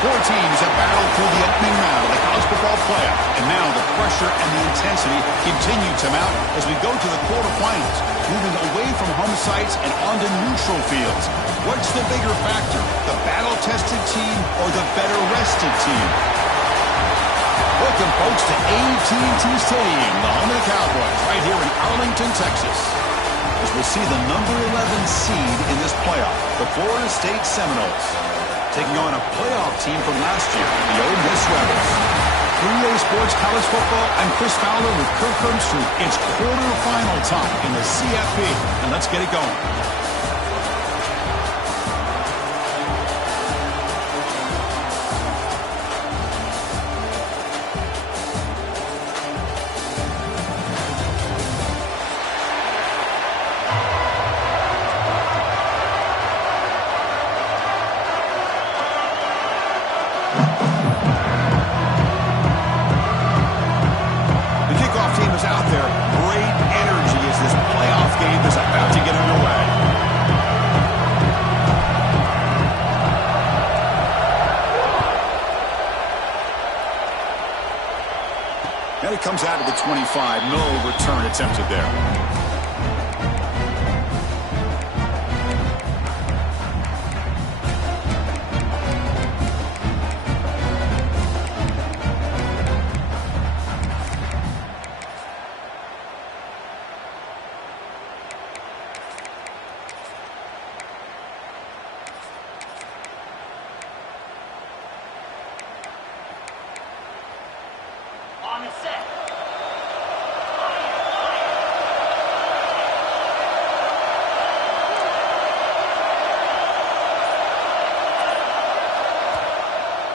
Four teams have battled through the opening round of the college football playoff, and now the pressure and the intensity continue to mount as we go to the quarterfinals, moving away from home sites and onto neutral fields. What's the bigger factor, the battle-tested team or the better-rested team? Welcome, folks, to AT&T Stadium, the home of the Cowboys, right here in Arlington, Texas, as we'll see the number 11 seed in this playoff, the Florida State Seminoles, taking on a playoff team from last year, the Ole Miss Rebels. 3A Sports College Football, I'm Chris Fowler with Kirk Herbstreit. It's quarterfinal time in the CFP, and let's get it going. And it comes out of the 25. No return attempted there.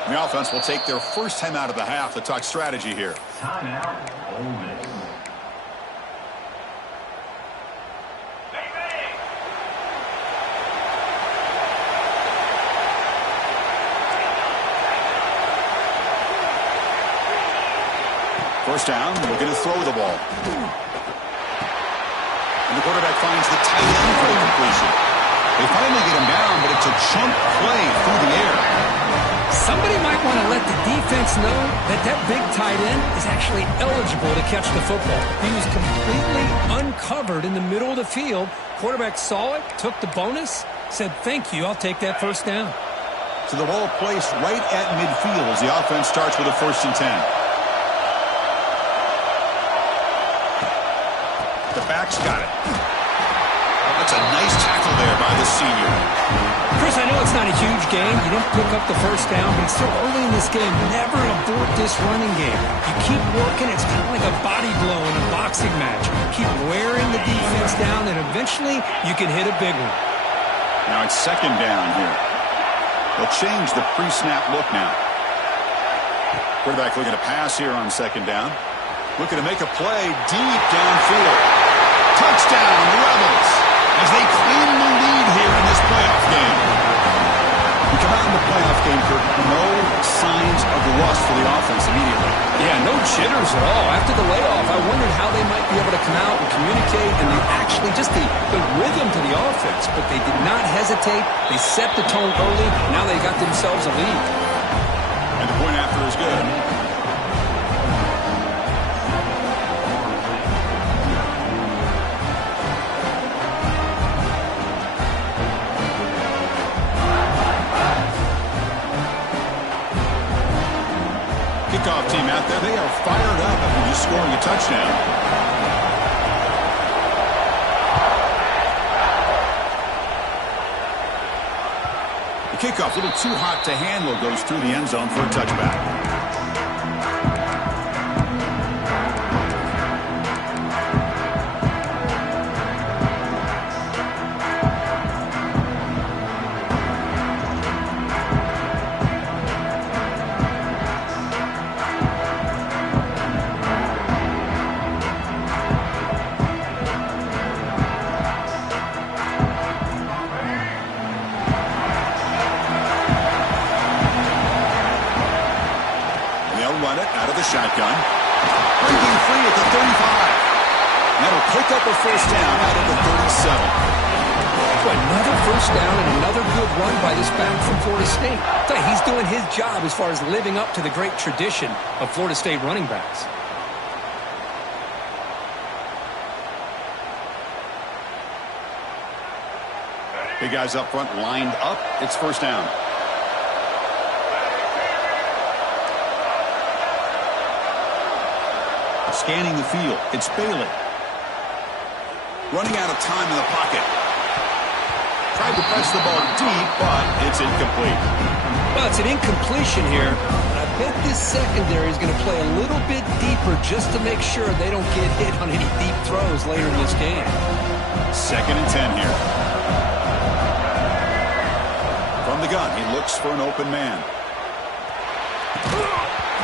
The offense will take their first time out of the half to talk strategy here. Timeout, Ole Miss. First down, looking to throw the ball. And the quarterback finds the tight end for the completion. They finally get him down, but it's a chunk play through the air. Somebody might want to let the defense know that that big tight end is actually eligible to catch the football. He was completely uncovered in the middle of the field. Quarterback saw it, took the bonus, said, thank you, I'll take that first down. So the ball placed right at midfield as the offense starts with a 1st and 10. The back's got it. That's a nice tackle there by the senior. Chris, I know it's not a huge game. You didn't pick up the first down, but it's still early in this game. Never abort this running game. You keep working. It's kind of like a body blow in a boxing match. Keep wearing the defense down, and eventually you can hit a big one. Now it's 2nd down here. They'll change the pre-snap look now. Quarterback looking to pass here on 2nd down. Looking to make a play deep downfield. Touchdown, Rebels, as they claim the lead here in this playoff game. We come out in the playoff game, Kirk, no signs of rust for the offense immediately. Yeah, no jitters at all. After the layoff, I wondered how they might be able to come out and communicate, and they actually just the rhythm to the offense, but they did not hesitate. They set the tone early. Now they got themselves a lead. And the point after is good. Kickoff team out there, they are fired up after just scoring a touchdown. The kickoff, a little too hot to handle, goes through the end zone for a touchback. Shotgun. Breaking free at the 35. That'll pick up a first down out of the 37. Another first down and another good run by this back from Florida State. He's doing his job as far as living up to the great tradition of Florida State running backs. Big guys up front lined up. It's first down. Scanning the field. It's Bailey. Running out of time in the pocket. Tried to press the ball deep, but it's incomplete. Well, it's an incompletion here, and I bet this secondary is going to play a little bit deeper just to make sure they don't get hit on any deep throws later in this game. 2nd and 10 here. From the gun, he looks for an open man.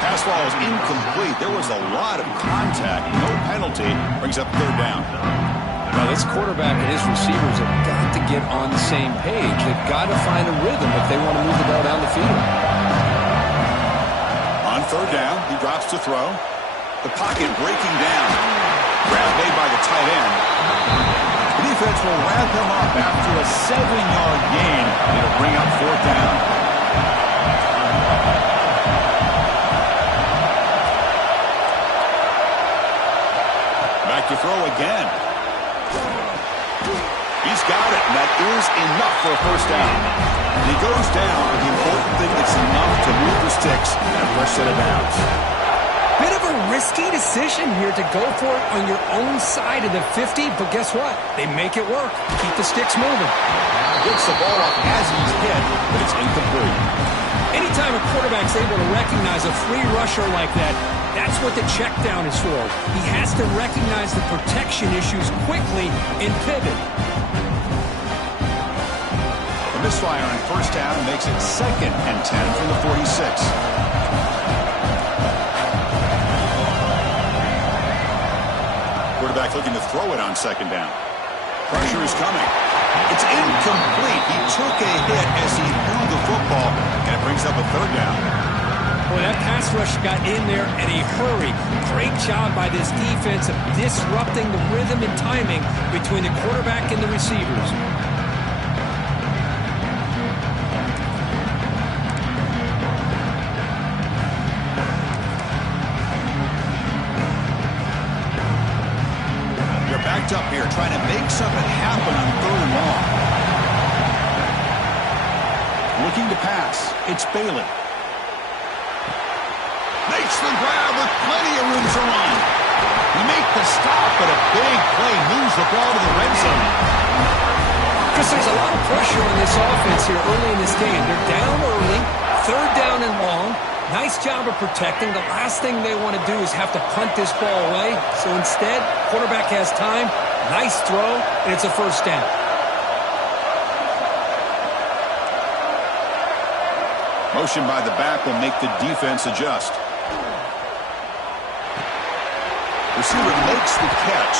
Pass ball is incomplete. There was a lot of contact. No penalty. Brings up 3rd down. Now, this quarterback and his receivers have got to get on the same page. They've got to find a rhythm if they want to move the ball down the field. On 3rd down, he drops to throw. The pocket breaking down. Grab made by the tight end. The defense will wrap him up after a 7-yard gain. It'll bring up 4th down. Back to throw again. He's got it, and that is enough for a first down. And he goes down, but the important thing is enough to move the sticks and a fresh set of downs. Bit of a risky decision here to go for it on your own side of the 50, but guess what? They make it work. Keep the sticks moving. Gets the ball off as he's hit, but it's incomplete. Anytime a quarterback's able to recognize a free rusher like that, that's what the check down is for. He has to recognize the protection issues quickly and pivot. The misfire on 1st down makes it 2nd and 10 from the 46. Quarterback looking to throw it on 2nd down. Pressure is coming. It's incomplete. He took a hit as he threw the football, and it brings up a 3rd down. Boy, that pass rush got in there in a hurry. Great job by this defense of disrupting the rhythm and timing between the quarterback and the receivers. They're backed up here trying to make something happen on 3rd and long. Looking to pass. It's Bailey. Makes the grab with plenty of room to run. He make the stop, but a big play moves the ball to the red zone. Chris, there's a lot of pressure on this offense here early in this game. They're down early, 3rd down and long. Nice job of protecting. The last thing they want to do is have to punt this ball away. So instead, quarterback has time. Nice throw, and it's a first down. Motion by the back will make the defense adjust. Receiver makes the catch.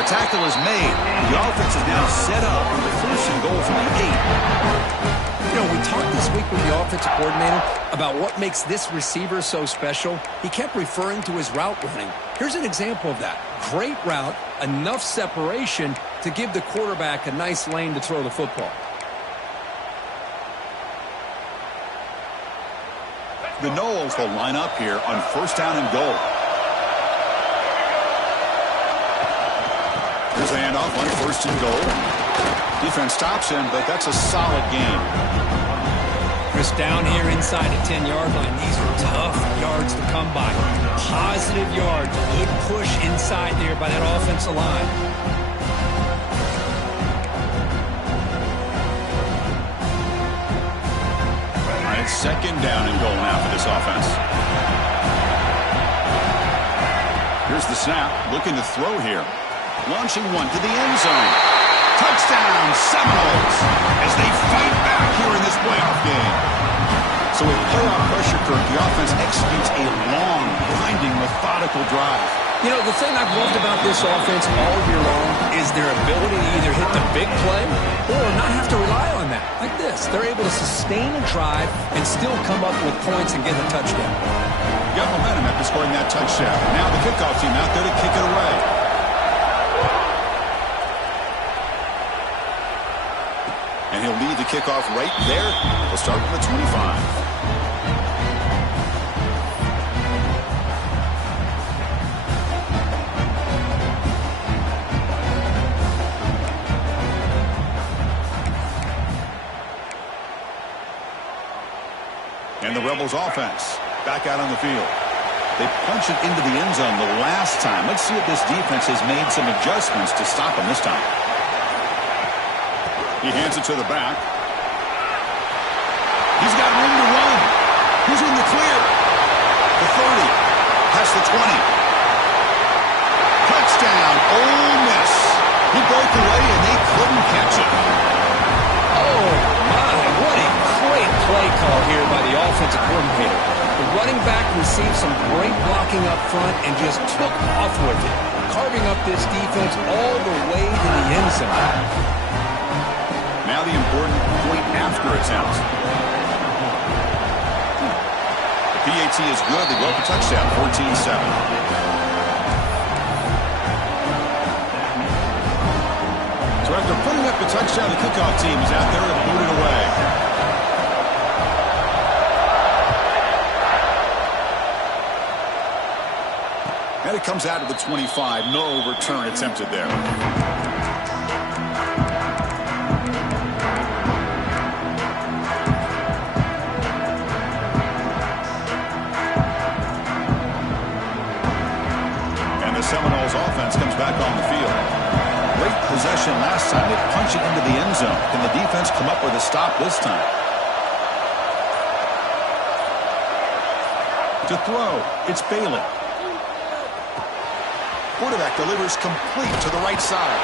The tackle is made. The offense is now set up with the 1st and goal from the 8. You know, we talked this week with the offensive coordinator about what makes this receiver so special. He kept referring to his route running. Here's an example of that. Great route, enough separation to give the quarterback a nice lane to throw the football. The Noles will line up here on 1st down and goal. Here's the handoff on 1st and goal. Defense stops him, but that's a solid game. Chris, down here inside the 10-yard line, these are tough yards to come by. Positive yards, good push inside there by that offensive line. All right, 2nd down and goal now for this offense. Here's the snap, looking to throw here. Launching one to the end zone. Touchdown, Seminoles, as they fight back here in this playoff game. So with playoff pressure, Kirk, the offense executes a long, grinding, methodical drive. You know, the thing I've loved about this offense all year long is their ability to either hit the big play or not have to rely on that. Like this, they're able to sustain a drive and still come up with points and get a touchdown. Got momentum after scoring that touchdown. Now the kickoff team out there to kick it away. And he'll lead the kickoff right there. We'll start from the 25. And the Rebels offense back out on the field. They punch it into the end zone the last time. Let's see if this defense has made some adjustments to stop him this time. He hands it to the back. He's got room to run. He's in the clear. The 30. Past the 20. Touchdown, Ole Miss. He broke away and they couldn't catch him. Oh, my. What a great play call here by the offensive coordinator. The running back received some great blocking up front and just took off with it, carving up this defense all the way to the end zone. Now the important point after attempt. The PAT is good. They go up a touchdown, 14-7. So after putting up the touchdown, the kickoff team is out there to boot it away. And it comes out to the 25. No return attempted there. And the Seminoles offense comes back on the field. Great possession last time. They punch it into the end zone. Can the defense come up with a stop this time? To throw, it's Bailey. Quarterback delivers complete to the right side.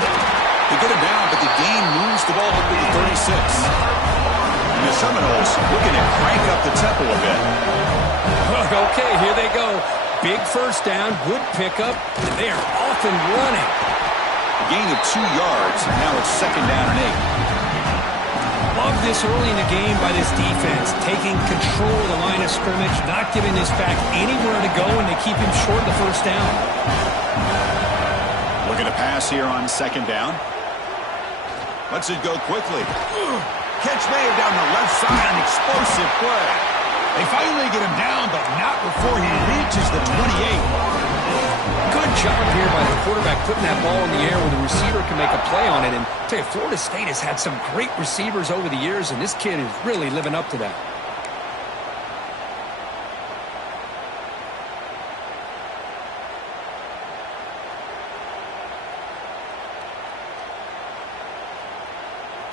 They get it down, but the gain moves the ball up to the 36. And the Seminoles looking to crank up the tempo a bit. Okay, here they go. Big first down, good pickup. They are off and running. A gain of 2 yards, and now it's second down and 8. Love this early in the game by this defense, taking control of the line of scrimmage, not giving this back anywhere to go, and they keep him short of the first down. Looking to pass here on second down. Lets it go quickly. Catch made down the left side, an explosive play. They finally get him down, but not before he reaches the 28. Good job here by the quarterback putting that ball in the air where the receiver can make a play on it. And I tell you, Florida State has had some great receivers over the years, and this kid is really living up to that.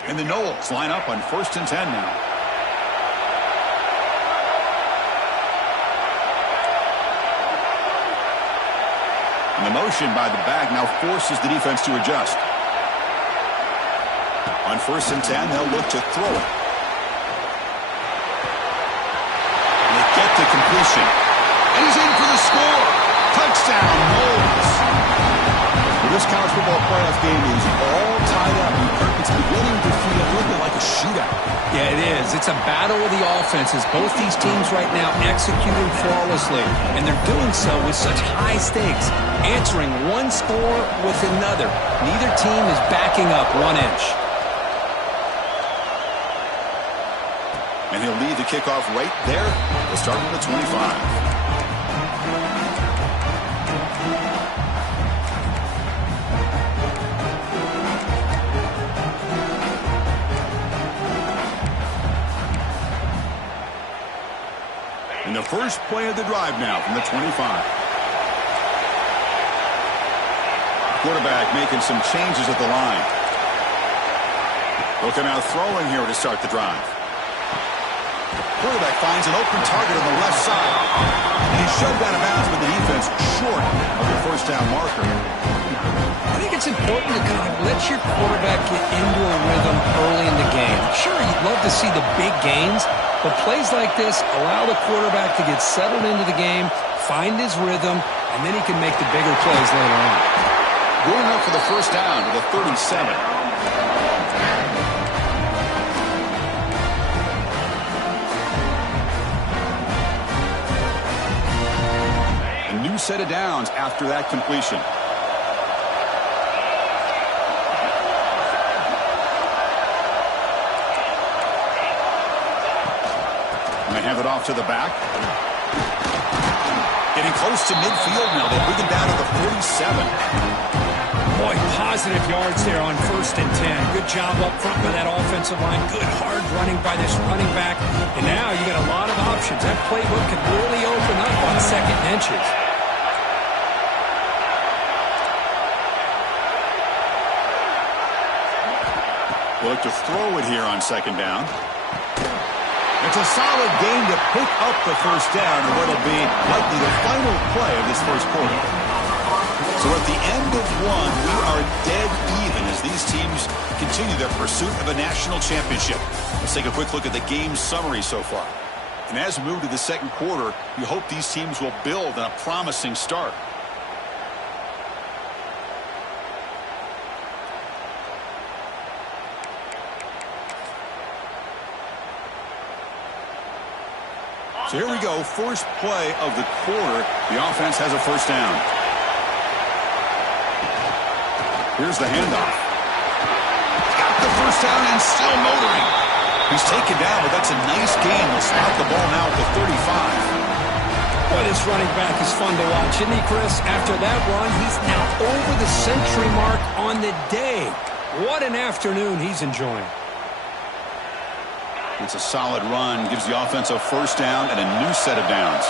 And the Noles line up on 1st and 10 now. And the motion by the back now forces the defense to adjust. On 1st and 10, they'll look to throw it. And they get the completion. And he's in for the score. Touchdown, Noles. Well, this college football playoff game is all tied up. It's beginning to feel a little bit like a shootout. Yeah, it is. It's a battle of the offenses. Both these teams right now executing flawlessly, and they're doing so with such high stakes, answering one score with another. Neither team is backing up 1 inch. And he'll lead the kickoff right there. We'll start with the 25. And the first play of the drive now from the 25. Quarterback making some changes at the line. Looking out throwing here to start the drive. Quarterback finds an open target on the left side. And he's shoved out of bounds with the defense short of the first down marker. I think it's important to kind of let your quarterback get into a rhythm early in the game. Sure, you'd love to see the big gains, but plays like this allow the quarterback to get settled into the game, find his rhythm, and then he can make the bigger plays later on. Going up for the first down to the 37. A new set of downs after that completion. They hand it off to the back. Getting close to midfield now. They bring him down to the 47. Boy, positive yards there on 1st and 10. Good job up front by that offensive line. Good hard running by this running back. And now you got a lot of options. That playbook can really open up on 2nd and inches. We'll look to throw it here on 2nd down. It's a solid game to pick up the 1st down in what'll be likely the final play of this 1st quarter. So at the end of one, we are dead even as these teams continue their pursuit of a national championship. Let's take a quick look at the game summary so far. And as we move to the 2nd quarter, you hope these teams will build on a promising start. So here we go, first play of the quarter. The offense has a 1st down. Here's the handoff. Got the 1st down and still motoring. He's taken down, but that's a nice gain. We'll spot the ball now at the 35. Boy, this running back is fun to watch, isn't he, Chris? After that run, he's now over the century mark on the day. What an afternoon he's enjoying. It's a solid run, gives the offense a 1st down and a new set of downs.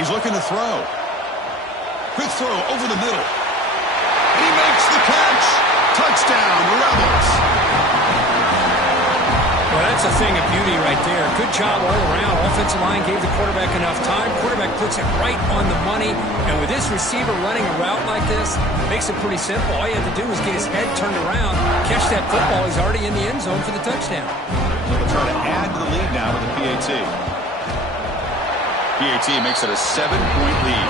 He's looking to throw. Quick throw over the middle. He makes the catch. Touchdown, Rebels. Well, that's a thing of beauty right there. Good job all around. Offensive line gave the quarterback enough time. Quarterback puts it right on the money. And with this receiver running a route like this, makes it pretty simple. All you have to do is get his head turned around, catch that football. He's already in the end zone for the touchdown. They'll try to add to the lead now with the PAT. PAT makes it a 7-point lead.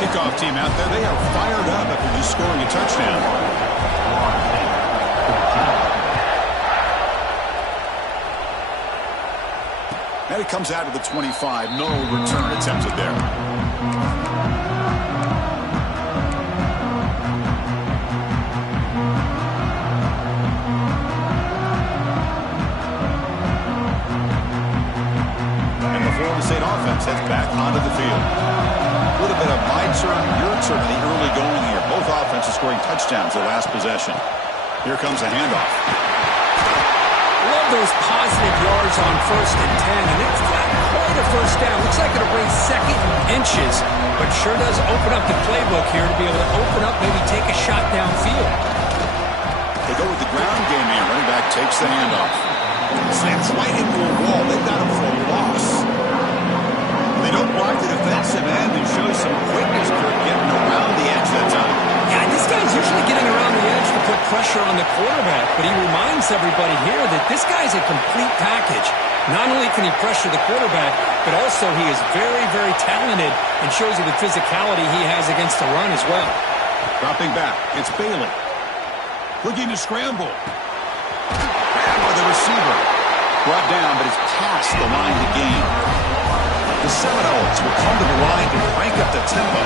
Kickoff team out there. They are fired up after just scoring a touchdown. And it comes out to the 25. No return attempted there. And the Florida State offense heads back onto the field. A little bit of my turn, your turn in the early going here. Both offenses scoring touchdowns their last possession. Here comes a handoff. Love those positive yards on 1st and 10, and it's not quite a 1st down. Looks like it'll bring 2nd and inches, but sure does open up the playbook here to be able to open up, maybe take a shot downfield. They go with the ground game here. Running back takes the handoff. Slams right into a wall. They've got him for a loss. They don't block the defensive end and show some quickness for getting around the edge that time. Yeah, this guy's usually getting around the edge to put pressure on the quarterback, but he reminds everybody here that this guy's a complete package. Not only can he pressure the quarterback, but also he is very, very talented and shows you the physicality he has against the run as well. Dropping back, it's Bailey. Looking to scramble. Grabbed by the receiver. Brought down, but it's past the line to gain. The Seminoles will come to the line and crank up the tempo.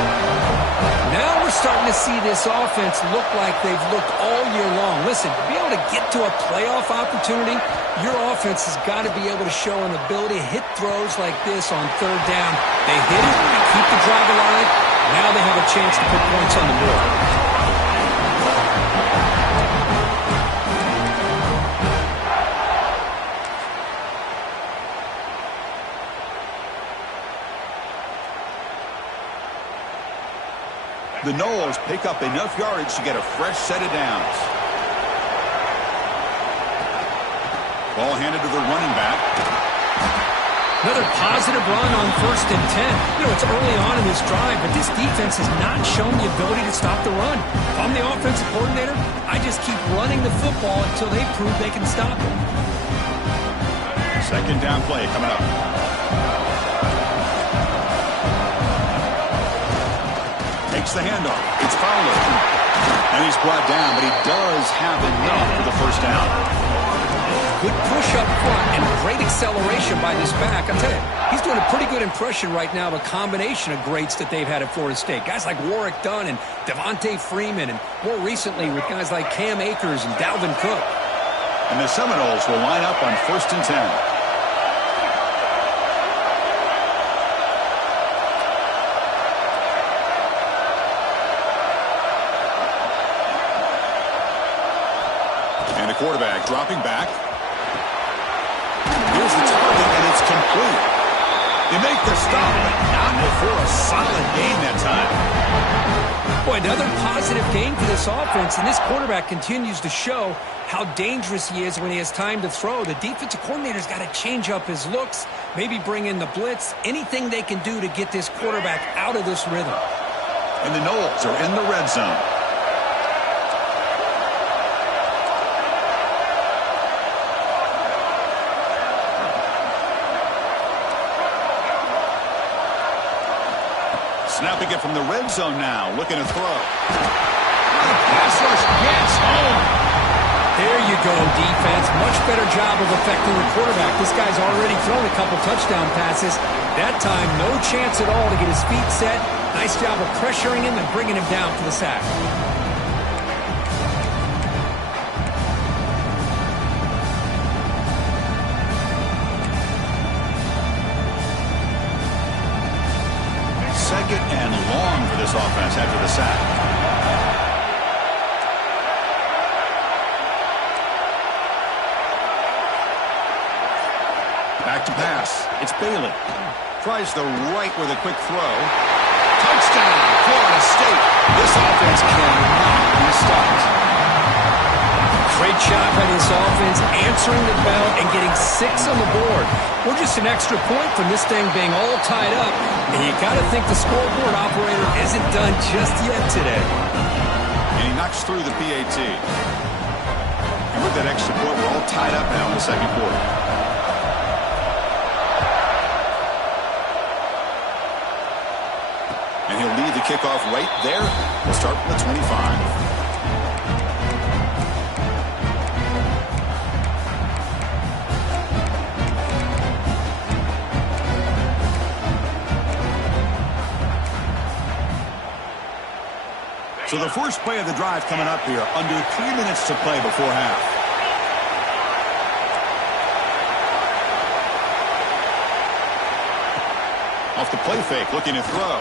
Now we're starting to see this offense look like they've looked all year long. Listen, to be able to get to a playoff opportunity, your offense has got to be able to show an ability to hit throws like this on 3rd down. They hit it, they keep the drive alive. Now they have a chance to put points on the board. The Noles pick up enough yardage to get a fresh set of downs. Ball handed to the running back. Another positive run on 1st and 10. You know, it's early on in this drive, but this defense has not shown the ability to stop the run. If I'm the offensive coordinator, I just keep running the football until they prove they can stop it. 2nd down play coming up. Takes the handoff. It's Fowler. And he's brought down, but he does have enough for the 1st down. Good push up front and great acceleration by this back. I'll tell you, he's doing a pretty good impression right now of a combination of greats that they've had at Florida State. Guys like Warwick Dunn and Devontae Freeman, and more recently with guys like Cam Akers and Dalvin Cook. And the Seminoles will line up on 1st and 10. And the quarterback dropping back. Here's the target, and it's complete. They make the stop, but not before a solid gain that time. Boy, another positive game for this offense, and this quarterback continues to show how dangerous he is when he has time to throw. The defensive coordinator's got to change up his looks, maybe bring in the blitz, anything they can do to get this quarterback out of this rhythm. And the Noles are in the red zone. Snapping it from the red zone now, looking to throw. The pass rush gets home. There you go, defense. Much better job of affecting the quarterback. This guy's already thrown a couple touchdown passes. That time, no chance at all to get his feet set. Nice job of pressuring him and bringing him down for the sack. Second and long for this offense after the sack. Back to pass. It's Bailey. Tries the right with a quick throw. Touchdown, Florida State. This offense cannot be stopped. Great job by this offense, answering the bell and getting 6 on the board. We're just an extra point from this thing being all tied up, and you got to think the scoreboard operator isn't done just yet today. And he knocks through the PAT. And with that extra point, we're all tied up now in the second quarter. And he'll lead the kickoff right there. We'll start from the 25. So the first play of the drive coming up here, under 3 minutes to play before half. Off the play fake, looking to throw.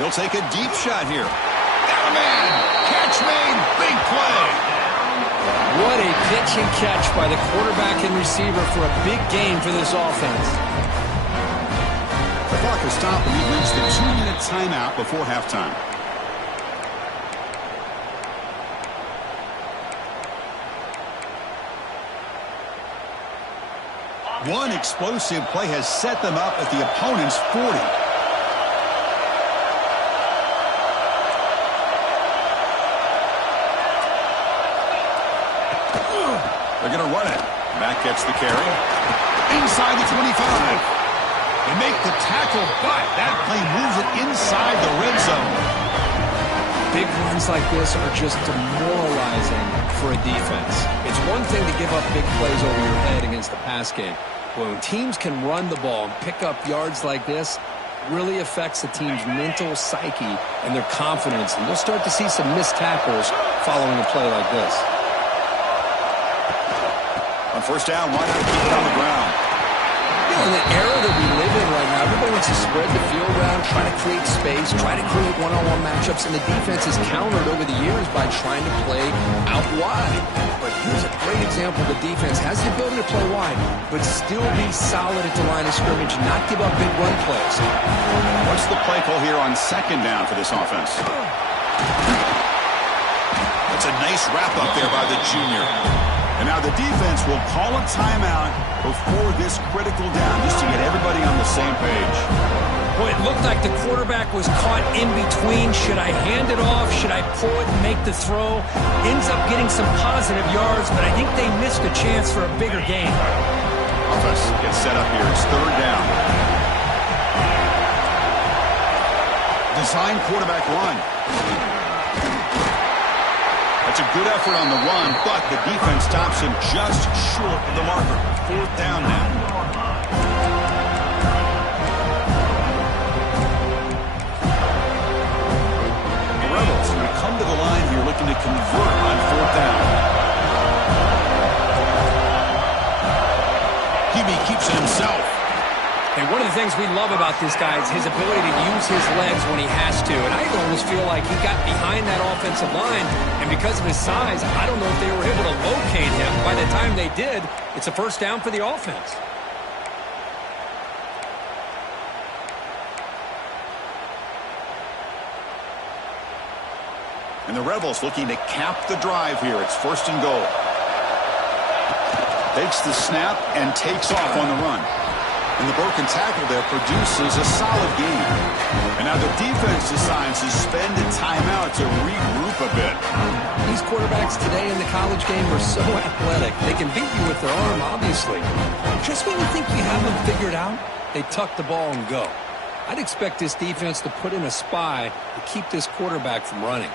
He'll take a deep shot here. Got a man! Catch made! Big play! What a pitch and catch by the quarterback and receiver for a big gain for this offense. The clock has stopped, and we've reached the 2-minute timeout before halftime. One explosive play has set them up at the opponent's 40. They're going to run it. Back gets the carry. Inside the 25. They make the tackle, but that play moves it inside the red zone. Big runs like this are just demoralizing for a defense. It's one thing to give up big plays over your head against the pass game. When teams can run the ball and pick up yards like this, really affects the team's mental psyche and their confidence. And you'll start to see some missed tackles following a play like this. On first down, why not keep it on the ground? You know, in the era that we live in right now, everybody wants to spread the field around, try to create space, try to create one-on-one matchups, and the defense has countered over the years by trying to play out wide. But here's a great example. The defense has the ability to play wide, but still be solid at the line of scrimmage, not give up big run plays. What's the play call here on second down for this offense? That's a nice wrap-up there by the junior. And now the defense will call a timeout before this critical down, just to get everybody on the same page. Boy, it looked like the quarterback was caught in between. Should I hand it off? Should I pull it and make the throw? Ends up getting some positive yards, but I think they missed a chance for a bigger gain. Offense gets set up here. It's third down. Design quarterback run. That's a good effort on the run, but the defense stops him just short of the marker. 4th down now. The Rebels will come to the line here looking to convert on 4th down. QB keeps it himself. And one of the things we love about this guy is his ability to use his legs when he has to. And I almost feel like he got behind that offensive line, and because of his size, I don't know if they were able to locate him. By the time they did, it's a 1st down for the offense. And the Rebels looking to cap the drive here. It's 1st and goal. Takes the snap and takes off on the run. And the broken tackle there produces a solid gain. And now the defense decides to spend a timeout to regroup a bit. These quarterbacks today in the college game are so athletic. They can beat you with their arm, obviously. Just when you think you have them figured out, they tuck the ball and go. I'd expect this defense to put in a spy to keep this quarterback from running.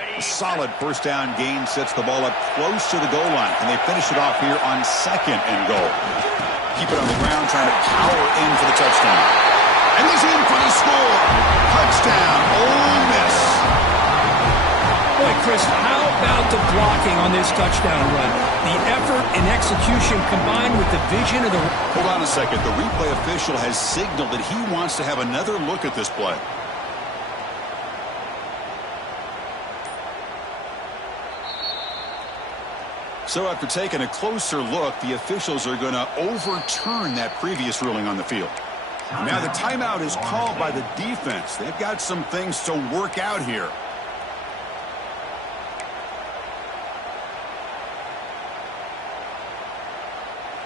A solid 1st down gain sets the ball up close to the goal line. And they finish it off here on 2nd and goal. Keep it on the ground, trying to power in for the touchdown. And he's in for the score. Touchdown, Ole Miss. Boy, Chris, how about the blocking on this touchdown run? The effort and execution combined with the vision of the... Hold on a second. The replay official has signaled that he wants to have another look at this play. So after taking a closer look, the officials are going to overturn that previous ruling on the field. Now the timeout is called by the defense. They've got some things to work out here.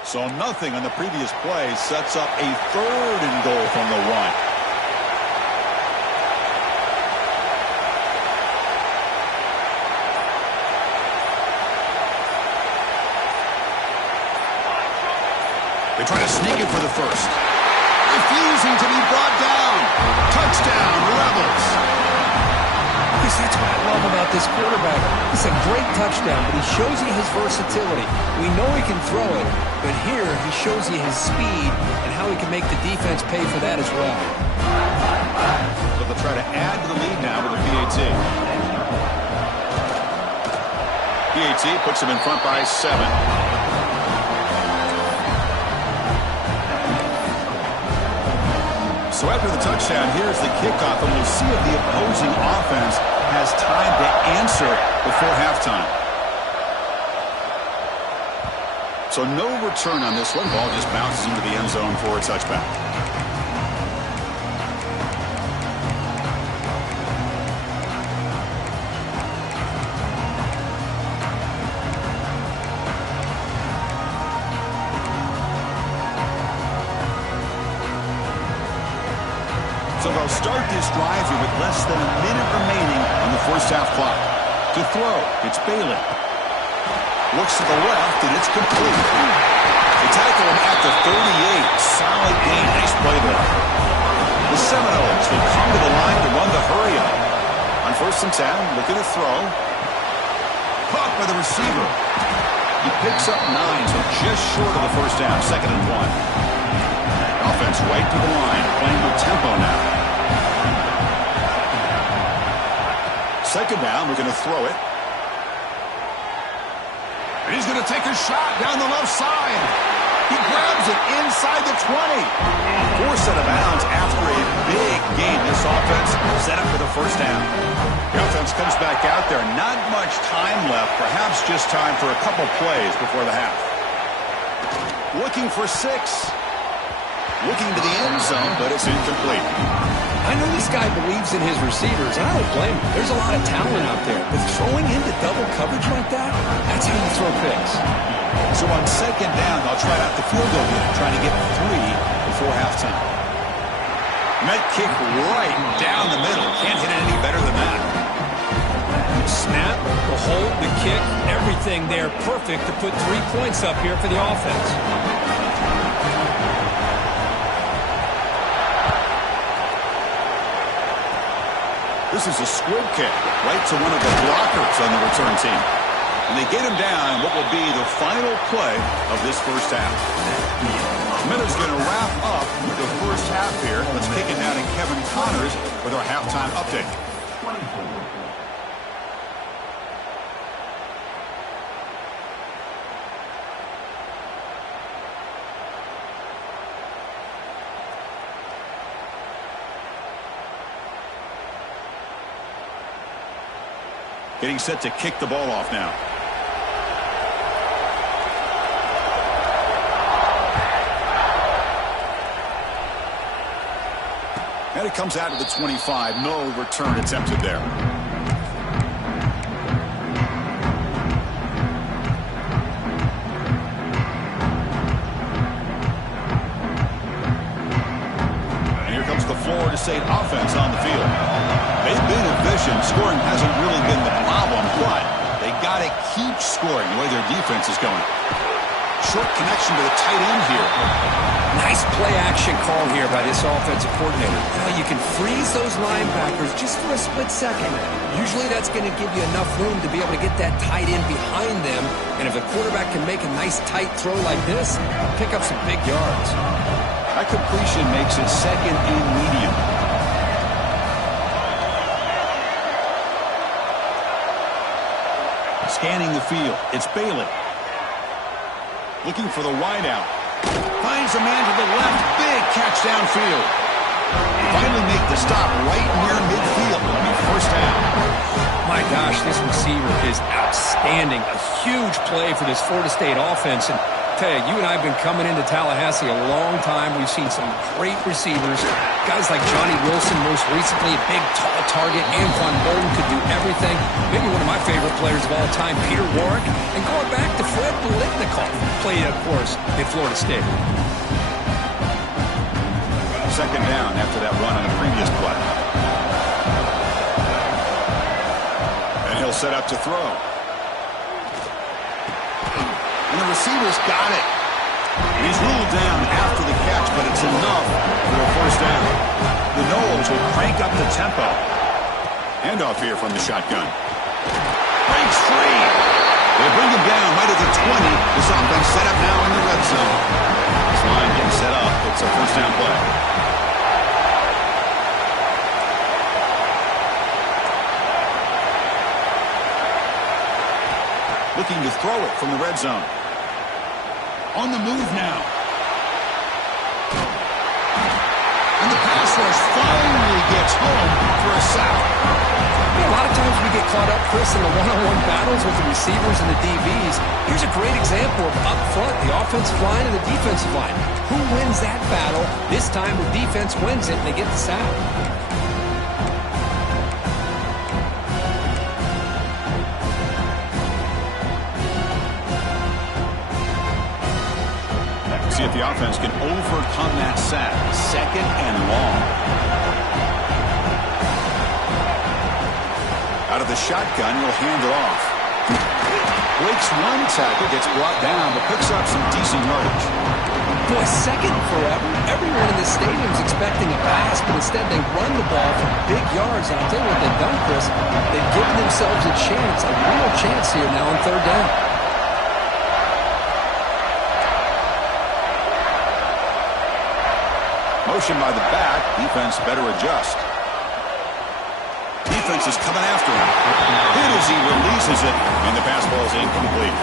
So nothing on the previous play sets up a 3rd and goal from the 1. They try to sneak it for the 1st. Refusing to be brought down. Touchdown, Rebels. Because that's what I love about this quarterback. It's a great touchdown, but he shows you his versatility. We know he can throw it, but here he shows you his speed and how he can make the defense pay for that as well. So they'll try to add to the lead now with a PAT. PAT puts them in front by 7. So after the touchdown, here's the kickoff, and we'll see if the opposing offense has time to answer before halftime. So no return on this one. Ball just bounces into the end zone for a touchback. So they'll start this drive here with less than a minute remaining on the 1st half clock. To throw, it's Bailey. Looks to the left, and it's complete. They tackle him at the 38. Solid gain. Nice play there. The Seminoles will come to the line to run the hurry-up. On 1st and 10, looking to throw. Caught by the receiver. He picks up 9, so just short of the 1st down. 2nd and 1. Offense right to the line, playing with tempo now. 2nd down, we're going to throw it. And he's going to take a shot down the left side. He grabs it inside the 20. Forced out of bounds after a big gain. This offense set up for the 1st down. The offense comes back out there. Not much time left. Perhaps just time for a couple plays before the half. Looking for 6. Looking to the end zone, but it's incomplete. I know this guy believes in his receivers, and I don't blame him. There's a lot of talent out there, but throwing into double coverage like that, that's how you throw picks. So on 2nd down, they'll try out the field goal here, trying to get 3 before halftime. And that kick right down the middle. Can't hit it any better than that. Snap, the hold, the kick, everything there perfect to put 3 points up here for the offense. This is a squib kick right to one of the blockers on the return team. And they get him down what will be the final play of this first half. Minute's going to wrap up the first half here. Let's kick it down to Kevin Connors with our halftime update. Getting set to kick the ball off now. And it comes out to the 25. No return attempted there. And here comes the Florida State offense on the field. They've been efficient. Scoring hasn't really been the problem, but they got to keep scoring the way their defense is going. Short connection to the tight end here. Nice play-action call here by this offensive coordinator. Now you can freeze those linebackers just for a split second. Usually that's going to give you enough room to be able to get that tight end behind them. And if the quarterback can make a nice tight throw like this, pick up some big yards. That completion makes it second and medium. Scanning the field, it's Bailey. Looking for the wideout. Finds a man to the left. Big catch downfield. Finally make the stop right near midfield. First down. My gosh, this receiver is outstanding. A huge play for this Florida State offense. And tell you, you and I have been coming into Tallahassee a long time. We've seen some great receivers. Guys like Johnny Wilson, most recently, a big, tall target. Anquan Bolden could do everything. Maybe one of my favorite players of all time, Peter Warrick. And going back to Fred Biletnikoff, played, of course, at Florida State. Second down after that run on the previous play. And he'll set up to throw. And the receiver's got it. He's ruled down after the catch, but it's enough for a first down. The Noles will crank up the tempo. Handoff here from the shotgun. Breaks free. They bring him down right at the 20. This offense set up now in the red zone. This line getting set up. It's a first down play. Looking to throw it from the red zone. On the move now. And the pass rush finally gets home for a sack. A lot of times we get caught up, Chris, in the one-on-one battles with the receivers and the DBs. Here's a great example of up front, the offensive line and the defensive line. Who wins that battle? This time the defense wins it and they get the sack. See if the offense can overcome that sack. Second and long. Out of the shotgun, he'll hand it off. Breaks one tackle, gets brought down, but picks up some decent yardage. Boy, second forever. Everyone in the stadium is expecting a pass, but instead they run the ball for big yards. And I'll tell you what they've done, Chris. They've given themselves a chance, a real chance here now on third down. Motion by the back. Defense better adjust. Defense is coming after him. Hit as he releases it, and the pass ball is incomplete.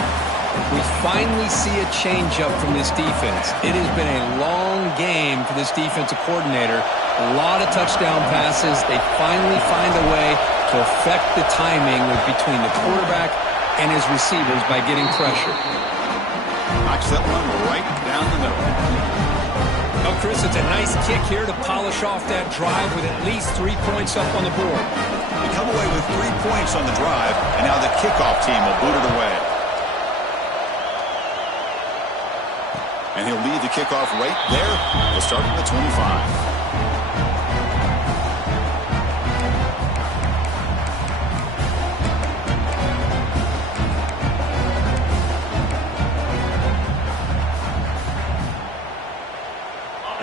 We finally see a change-up from this defense. It has been a long game for this defensive coordinator. A lot of touchdown passes. They finally find a way to affect the timing between the quarterback and his receivers by getting pressure. Knocks that one right down the middle. Oh, Chris, it's a nice kick here to polish off that drive with at least 3 points up on the board. They come away with 3 points on the drive, and now the kickoff team will boot it away. And he'll lead the kickoff right there. He'll start at the 25.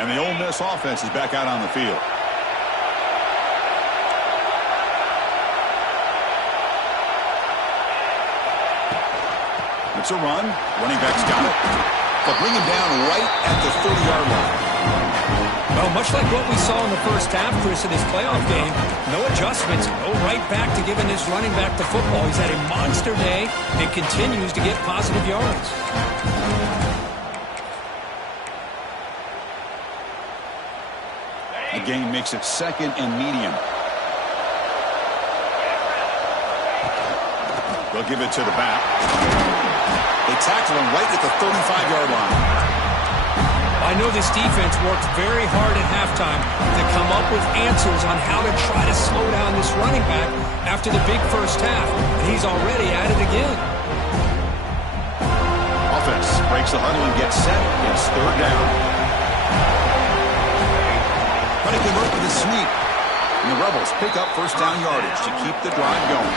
And the Ole Miss offense is back out on the field. It's a run. Running back's got it. But bring him down right at the 30-yard line. Well, much like what we saw in the first half, Chris, in this playoff game, no adjustments, go right back to giving this running back the football. He's had a monster day and continues to get positive yards. The gain makes it 2nd and medium. They'll give it to the back. They tackle him right at the 35-yard line. I know this defense worked very hard at halftime to come up with answers on how to try to slow down this running back after the big first half, and he's already at it again. Offense breaks the huddle and gets set. It's 3rd down. Trying to convert with a sweep. And the Rebels pick up first down yardage to keep the drive going.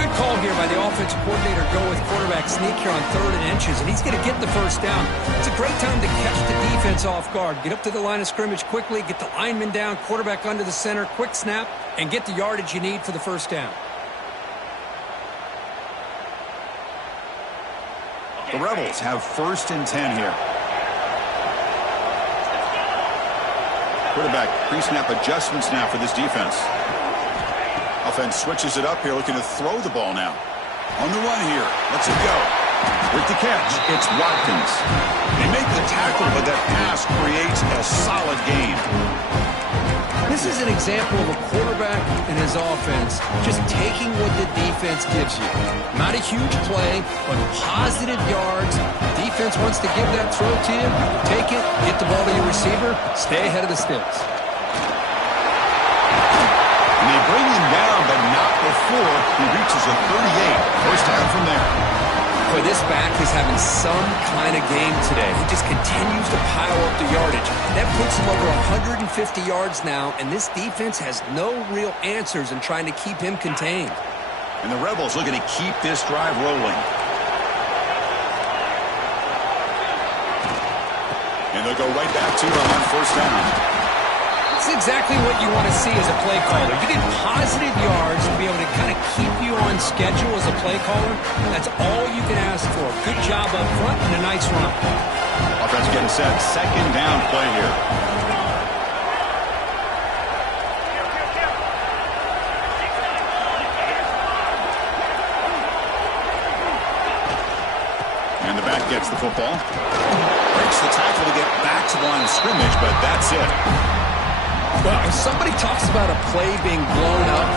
Good call here by the offensive coordinator. Go with quarterback sneak here on 3rd and inches, and he's going to get the first down. It's a great time to catch the defense off guard. Get up to the line of scrimmage quickly, get the lineman down, quarterback under the center, quick snap, and get the yardage you need for the first down. The Rebels have 1st and 10 here. Quarterback pre-snap adjustments now for this defense. Offense switches it up here, looking to throw the ball now. On the run here. Lets it go. With the catch, it's Watkins. They make the tackle, but that pass creates a solid gain. This is an example of a quarterback and his offense just taking what the defense gives you. Not a huge play, but positive yards. Defense wants to give that throw to you. Take it, get the ball to your receiver, stay ahead of the sticks. And they bring him down, but not before he reaches a 38. First down from there. Boy, this back is having some kind of game today. He just continues to pile up the yardage. That puts him over 150 yards now, and this defense has no real answers in trying to keep him contained. And the Rebels looking to keep this drive rolling. And they'll go right back to him on first down. That's exactly what you want to see as a play caller. You get positive yards to be able to kind of keep you on schedule as a play caller. That's all you can ask for. Good job up front and a nice run. Offense getting set. 2nd down play here. And the back gets the football. Breaks the tackle to get back to the line of scrimmage, but that's it. Well, if somebody talks about a play being blown up,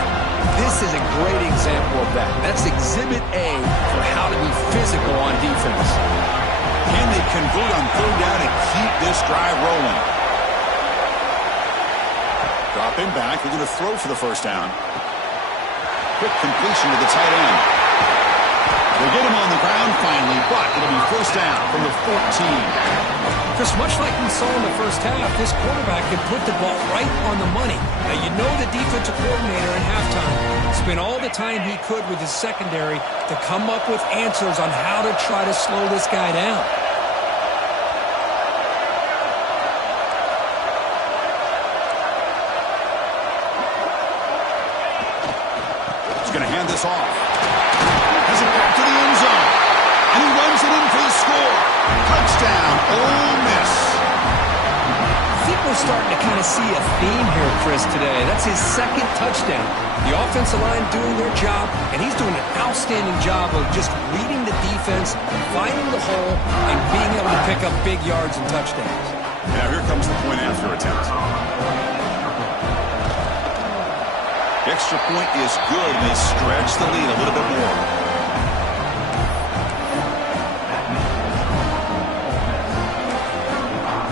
this is a great example of that. That's exhibit A for how to be physical on defense. Can they convert on 3rd down and keep this drive rolling? Drop him back. They're going to throw for the first down. Quick completion to the tight end. They'll get him on the ground finally, but it'll be first down from the 14. Chris, much like we saw in the first half, this quarterback can put the ball right on the money. Now, you know the defensive coordinator at halftime spent all the time he could with his secondary to come up with answers on how to try to slow this guy down. He's going to hand this off. Has it back to the end zone. And he runs it in for the score. Touchdown, Ole Miss. I think we're starting to kind of see a theme here, Chris, today. That's his 2nd touchdown. The offensive line doing their job, and he's doing an outstanding job of just reading the defense, finding the hole, and being able to pick up big yards and touchdowns. Now here comes the point after attempt. The extra point is good, and they stretch the lead a little bit more.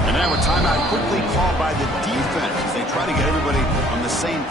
And now a timeout quickly called by the defense as they try to get everybody on the same